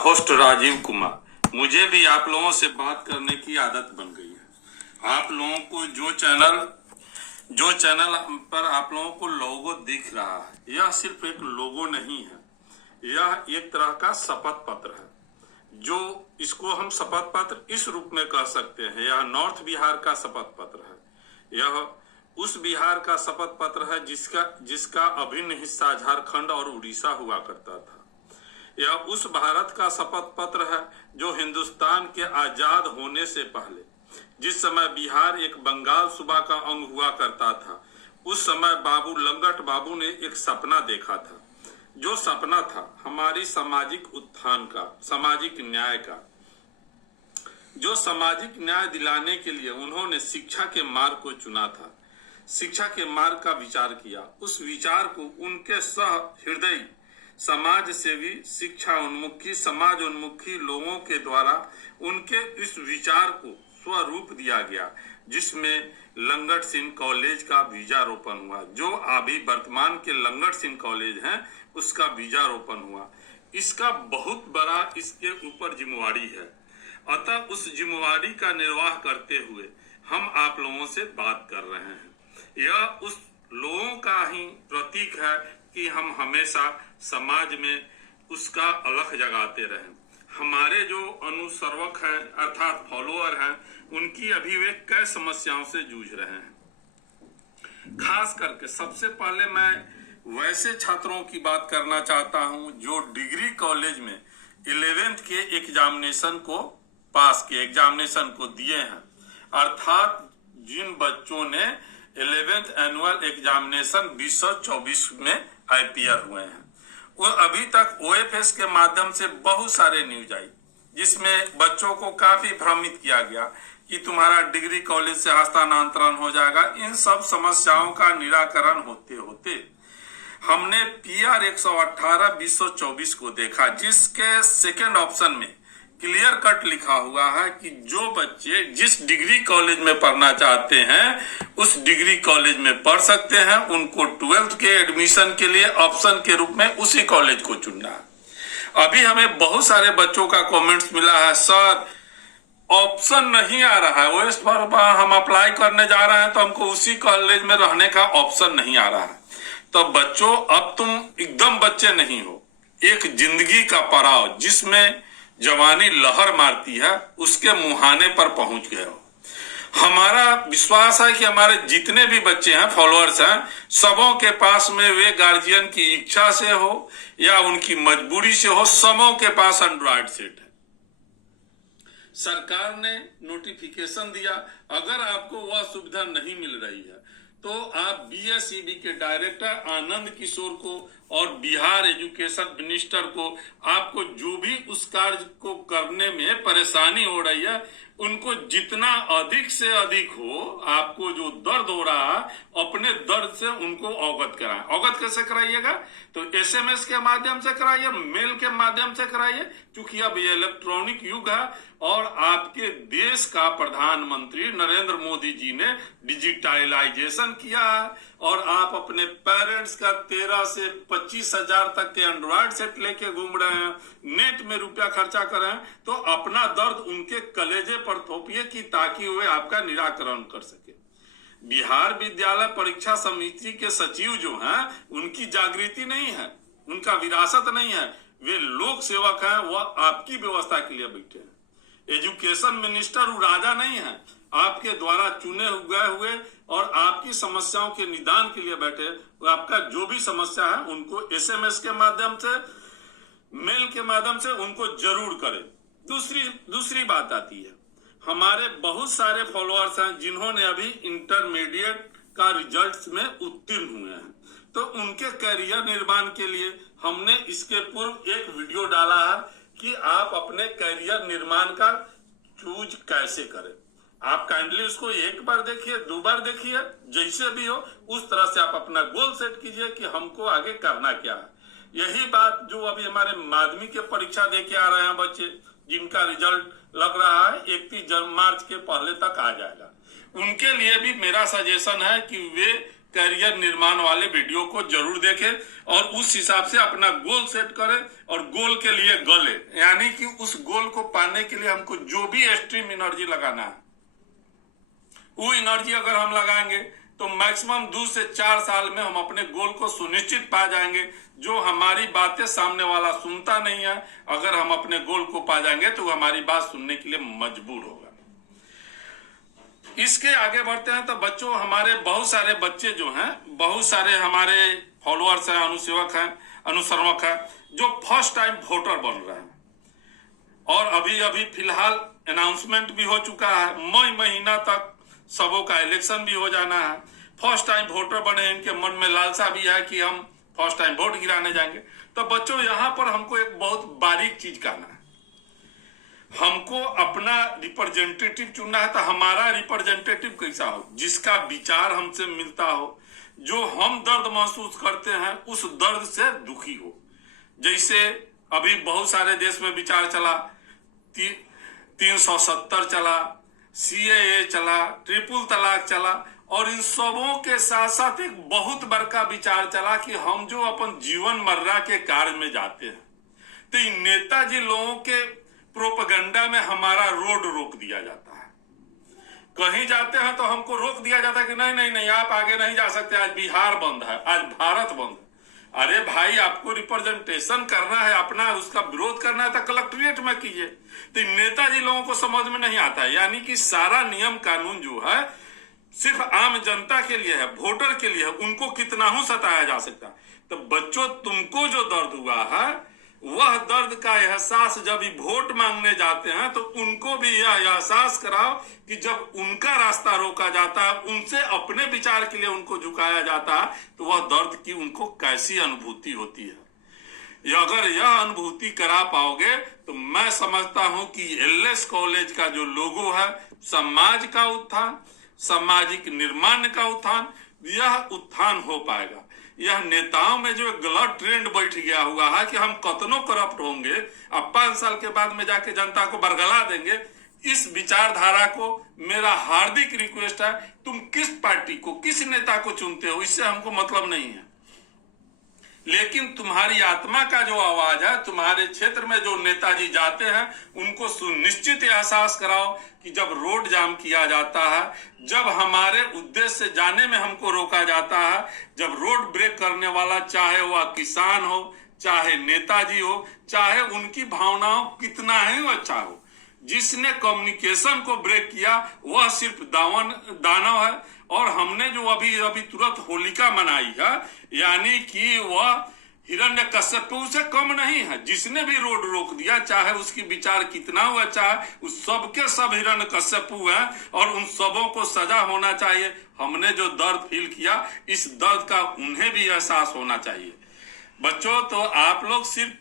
Host Rajiv Kumar. मुझे भी आप लोगों से बात करने की आदत बन गई है। आप लोगों को जो चैनल पर आप लोगों को लोगो दिख रहा है, यह सिर्फ एक लोगो नहीं है, यह एक तरह का शपथ पत्र है। जो इसको हम शपथ पत्र इस रूप में कह सकते हैं, यह नॉर्थ बिहार का शपथ पत्र है। यह उस बिहार का शपथ पत्र है जिसका अभिन्न हिस्सा झारखंड और उड़ीसा हुआ करता था। यह उस भारत का शपथ पत्र है जो हिंदुस्तान के आजाद होने से पहले, जिस समय बिहार एक बंगाल सूबा का अंग हुआ करता था, उस समय बाबू लंगट बाबू ने एक सपना देखा था। जो सपना था हमारी सामाजिक उत्थान का, सामाजिक न्याय का। जो सामाजिक न्याय दिलाने के लिए उन्होंने शिक्षा के मार्ग को चुना था, शिक्षा के मार्ग का विचार किया। उस विचार को उनके सह हृदय समाज सेवी, शिक्षा उन्मुखी, समाज उन्मुखी लोगों के द्वारा उनके इस विचार को स्वरूप दिया गया, जिसमें लंगट सिंह कॉलेज का बीजारोपण हुआ। जो अभी वर्तमान के लंगट सिंह कॉलेज हैं, उसका बीजारोपण हुआ। इसका बहुत बड़ा इसके ऊपर जिम्मेवारी है। अतः उस जिम्मेवारी का निर्वाह करते हुए हम आप लोगों से बात कर रहे हैं। यह उस लोगों का ही प्रतीक है कि हम हमेशा समाज में उसका अलख जगाते रहें। हमारे जो अनुसर्वक हैं अर्थात फॉलोअर हैं, उनकी अभी वे कई समस्याओं से जूझ रहे हैं। खास करके सबसे पहले मैं वैसे छात्रों की बात करना चाहता हूं जो डिग्री कॉलेज में 11th के एग्जामिनेशन को पास किए, एग्जामिनेशन को दिए हैं। अर्थात जिन बच्चों ने 11th एनुअल एग्जामिनेशन 2024 में IPR हुए हैं, वो अभी तक OFS के माध्यम से बहुत सारे न्यूज आई, जिसमें बच्चों को काफी भ्रमित किया गया कि तुम्हारा डिग्री कॉलेज से हस्तांतरण हो जाएगा। इन सब समस्याओं का निराकरण होते होते हमने PR 118 2024 को देखा, जिसके सेकेंड ऑप्शन में क्लियर कट लिखा हुआ है कि जो बच्चे जिस डिग्री कॉलेज में पढ़ना चाहते हैं उस डिग्री कॉलेज में पढ़ सकते हैं। उनको 12th के एडमिशन के लिए ऑप्शन के रूप में उसी कॉलेज को चुनना है। अभी हमें बहुत सारे बच्चों का कमेंट्स मिला है, सर ऑप्शन नहीं आ रहा है, OS पर हम अप्लाई करने जा रहे हैं तो हमको उसी कॉलेज में रहने का ऑप्शन नहीं आ रहा है। तो बच्चों, अब तुम एकदम बच्चे नहीं हो। एक जिंदगी का पड़ाव जिसमें जवानी लहर मारती है, उसके मुहाने पर पहुंच गए हो। हमारा विश्वास है कि हमारे जितने भी बच्चे हैं, फॉलोअर्स हैं, सबों के पास में वे गार्जियन की इच्छा से हो या उनकी मजबूरी से हो, सबों के पास एंड्रॉयड सेट है। सरकार ने नोटिफिकेशन दिया, अगर आपको वह सुविधा नहीं मिल रही है तो आप BSEB के डायरेक्टर आनंद किशोर को और बिहार एजुकेशन मिनिस्टर को, आपको जो भी उस कार्य को करने में परेशानी हो रही है, उनको जितना अधिक से अधिक हो, आपको जो दर्द हो रहा है, अपने दर्द से उनको अवगत कराएं। अवगत कैसे कराइएगा? तो SMS के माध्यम से कराइए, मेल के माध्यम से कराइए, क्योंकि अब ये इलेक्ट्रॉनिक युग है और आपके देश का प्रधानमंत्री नरेंद्र मोदी जी ने डिजिटलाइजेशन किया है और आप अपने पेरेंट्स का 13 से 25 हजार तक के एंड्रॉयड सेट लेके घूम रहे हैं, नेट में रुपया खर्चा कर रहे हैं, तो अपना दर्द उनके कलेजे पर थोपिए कि ताकि वे आपका निराकरण कर सके। बिहार विद्यालय परीक्षा समिति के सचिव जो हैं, उनकी जागृति नहीं है, उनका विरासत नहीं है, वे लोक सेवक हैं, वह आपकी व्यवस्था के लिए बैठे हैं। एजुकेशन मिनिस्टर राजा नहीं है, आपके द्वारा चुने हुए और आपकी समस्याओं के निदान के लिए बैठे। आपका जो भी समस्या है उनको SMS के माध्यम से, मेल के माध्यम से उनको जरूर करें। दूसरी बात आती है, हमारे बहुत सारे फॉलोअर्स हैं जिन्होंने अभी इंटरमीडिएट का रिजल्ट में उत्तीर्ण हुए हैं, तो उनके करियर निर्माण के लिए हमने इसके पूर्व एक वीडियो डाला है कि आप अपने करियर निर्माण का चूज कैसे करें। आप काइंडली उसको एक बार देखिए, 2 बार देखिए, जैसे भी हो उस तरह से आप अपना गोल सेट कीजिए कि हमको आगे करना क्या है। यही बात जो अभी हमारे माध्यमिक के परीक्षा दे के आ रहे हैं बच्चे, जिनका रिजल्ट लग रहा है 31 मार्च के पहले तक आ जाएगा, उनके लिए भी मेरा सजेशन है कि वे करियर निर्माण वाले वीडियो को जरूर देखें और उस हिसाब से अपना गोल सेट करें और गोल के लिए गले, यानी कि उस गोल को पाने के लिए हमको जो भी एक्सट्रीम एनर्जी लगाना है वो एनर्जी अगर हम लगाएंगे तो मैक्सिमम 2 से 4 साल में हम अपने गोल को सुनिश्चित पा जाएंगे। जो हमारी बातें सामने वाला सुनता नहीं है, अगर हम अपने गोल को पा जाएंगे तो हमारी बात सुनने के लिए मजबूर होगा। इसके आगे बढ़ते हैं तो बच्चों, हमारे बहुत सारे बच्चे जो हैं, बहुत सारे हमारे फॉलोअर्स हैं, अनुसेवक हैं, अनुसरवक हैं, जो फर्स्ट टाइम वोटर बन रहे हैं और अभी फिलहाल अनाउंसमेंट भी हो चुका है। मई महीना तक सबों का इलेक्शन भी हो जाना है। फर्स्ट टाइम वोटर बने, इनके मन में लालसा भी है कि हम फर्स्ट टाइम वोट गिराने जाएंगे। तो बच्चों, यहां पर हमको एक बहुत बारीक चीज करना है। हमको अपना रिप्रेजेंटेटिव चुनना है। तो हमारा रिप्रेजेंटेटिव कैसा हो, जिसका विचार हमसे मिलता हो, जो हम दर्द महसूस करते हैं उस दर्द से दुखी हो। जैसे अभी बहुत सारे देश में विचार चला, 370 चला, CAA चला, ट्रिपल तलाक चला, और इन सबों के साथ साथ एक बहुत बड़का विचार चला कि हम जो अपन जीवन मर्रा के कार्य में जाते हैं, तो इन नेताजी लोगों के प्रोपेगेंडा में हमारा रोड रोक दिया जाता है। कहीं जाते हैं तो हमको रोक दिया जाता है कि नहीं नहीं नहीं, आप आगे नहीं जा सकते, आज बिहार बंद है, आज भारत बंद है। अरे भाई, आपको रिप्रेजेंटेशन करना है अपना, उसका विरोध करना है तो कलेक्ट्रेट में कीजिए। तो नेताजी लोगों को समझ में नहीं आता है, यानी कि सारा नियम कानून जो है सिर्फ आम जनता के लिए है, वोटर के लिए है, उनको कितना ही सताया जा सकता है। तो बच्चों, तुमको जो दर्द हुआ है वह दर्द का एहसास जब वोट मांगने जाते हैं तो उनको भी यह एहसास कराओ कि जब उनका रास्ता रोका जाता है, उनसे अपने विचार के लिए उनको झुकाया जाता है, तो वह दर्द की उनको कैसी अनुभूति होती है। अगर यह अनुभूति करा पाओगे तो मैं समझता हूं कि LS कॉलेज का जो लोगो है, समाज का उत्थान, सामाजिक निर्माण का उत्थान, यह उत्थान हो पाएगा। यह नेताओं में जो गलत ट्रेंड बैठ गया हुआ है कि हम कतनो करप्ट होंगे, अब 5 साल के बाद में जाके जनता को बरगला देंगे, इस विचारधारा को मेरा हार्दिक रिक्वेस्ट है, तुम किस पार्टी को, किस नेता को चुनते हो, इससे हमको मतलब नहीं है। लेकिन तुम्हारी आत्मा का जो आवाज है, तुम्हारे क्षेत्र में जो नेताजी जाते हैं, उनको सुनिश्चित एहसास कराओ कि जब रोड जाम किया जाता है, जब हमारे उद्देश्य से जाने में हमको रोका जाता है, जब रोड ब्रेक करने वाला, चाहे वह किसान हो, चाहे नेताजी हो, चाहे उनकी भावनाओं कितना ही अच्छा हो, जिसने कम्युनिकेशन को ब्रेक किया वह सिर्फ दानव है। और हमने जो अभी तुरंत होलिका मनाई है, यानी कि वह हिरण्यकश्यप से कम नहीं है। जिसने भी रोड रोक दिया, चाहे उसकी विचार कितना हुआ, चाहे उस सबके सब हिरण्यकश्यप है और उन सबों को सजा होना चाहिए। हमने जो दर्द फील किया, इस दर्द का उन्हें भी एहसास होना चाहिए। बच्चों, तो आप लोग सिर्फ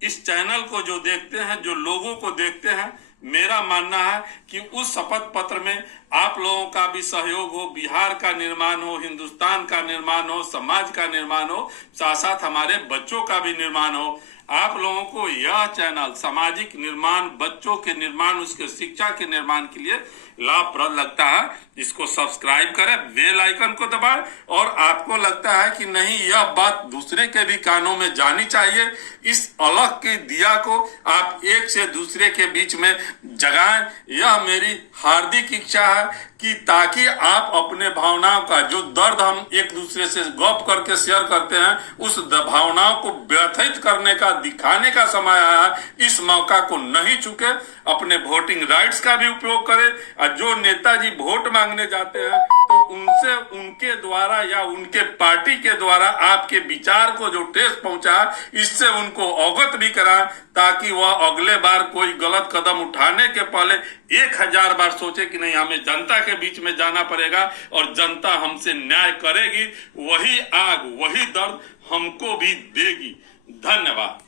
इस चैनल को जो देखते हैं, जो लोगों को देखते हैं, मेरा मानना है कि उस शपथ पत्र में आप लोगों का भी सहयोग हो, बिहार का निर्माण हो, हिंदुस्तान का निर्माण हो, समाज का निर्माण हो, साथ साथ हमारे बच्चों का भी निर्माण हो। आप लोगों को यह चैनल सामाजिक निर्माण, बच्चों के निर्माण, उसके शिक्षा के निर्माण के लिए लाभप्रद लगता है। इसको सब्सक्राइब करें, बेल आइकन को दबाएं, और आपको लगता है कि नहीं, यह बात दूसरे के भी कानों में जानी चाहिए, इस अलग के दिया को आप एक से दूसरे के बीच में जगाएं। यह मेरी हार्दिक इच्छा है कि ताकि आप अपने भावनाओं का, जो दर्द हम एक दूसरे से गप करके शेयर करते हैं, उस भावनाओं को व्यथित करने का, दिखाने का समय आया। इस मौका को नहीं चूके, अपने वोटिंग राइट्स का भी उपयोग करें। और जो नेताजी वोट मांगने जाते हैं तो उनसे, उनके द्वारा या उनके पार्टी के द्वारा आपके विचार को जो ठेस पहुंचा, इससे उनको अवगत भी कराएं, ताकि वह अगले बार कोई गलत कदम उठाने के पहले 1000 बार सोचे कि नहीं, हमें जनता के बीच में जाना पड़ेगा और जनता हमसे न्याय करेगी। वही आग, वही दर्द हमको भी देगी। धन्यवाद।